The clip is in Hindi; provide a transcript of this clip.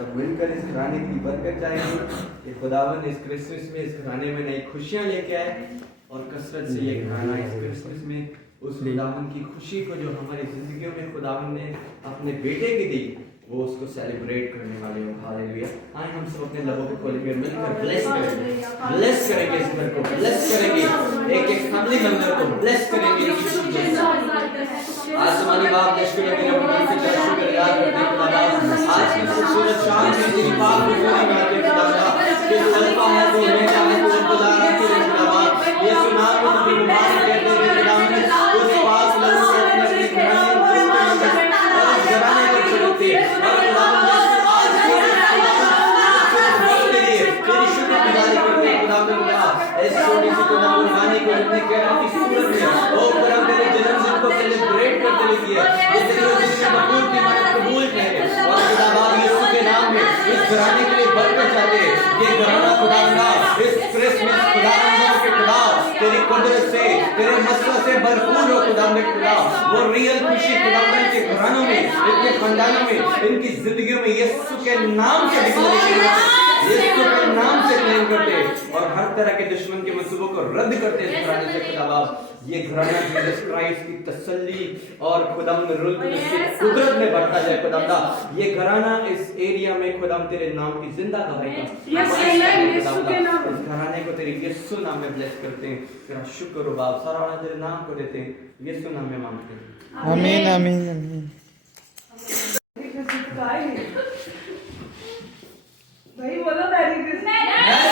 सब मिलकर इस घराने की बरकत चाहेंगे कि खुदावन इस क्रिसमस में इस घराने में नई खुशियां लेके आए और कसरत से ये घराना इस क्रिसमस में उस खुदावन की खुशी को जो हमारी जिंदगियों में खुदावन ने अपने बेटे की दी वो उसको सेलिब्रेट करने वाले हो। हालेलुया। आए हम सब अपने लबों को खोलकर मिलकर ब्लेस करेंगे इस घर को ब्लेस करेंगे, एक एक फैमिली मेंबर को ब्लेस करेंगे। आसमानी बाप शुक्र शुक्रिया आज की खूबसूरत शाम में तेरी पाक पूरी बातें कि अल्फा है तो ओमेगा है तो खुदा है तेरे खुदा ये सुना को तेरी मुबारक कहते हैं खुदा ने उस पास लोगों को अपने घराने को चलते और खुदा आज तेरी शुक्रगुजारी करते हैं खुदा इस छोटी सी खुदा कुर्बानी को अपने कहने की सूरत में ओ खुदा तेरे जन्मदिन को सेलिब्रेट करते हुए किया ये तेरे कबूल की मदद कबूल करे और खुदा बाप यीशु के नाम में इस घराने के लिए बरकत चाहते ये घराना खुदा इस क्रिसमस खुदा के खुदा तेरी कुदरत से तेरे मसला से भरपूर हो खुदा ने खुदा वो रियल खुशी खुदा के घरानों में इनके खानदानों में इनकी जिंदगियों में यीशु के नाम से डिक्लेरेशन करते यीशु के नाम से क्लेम करते और हर तरह के दुश्मन के मंसूबों को रद्द करते इस घराने से खुदा बाप ये घराना जीसस क्राइस्ट की तसल्ली और खुदाम रूल की कुदरत में बढ़ता जाए खुदा ये घराना इस एरिया में खुदाम तेरे नाम की जिंदा गवाही इस घराने को तेरे यीशु नाम में ब्लेस करते हैं तेरा शुक्र हो बाप सारा तेरे नाम को देते हैं यीशु नाम में मांगते हैं आमीन आमीन आमीन। भाई बोलो मैरी क्रिसमस।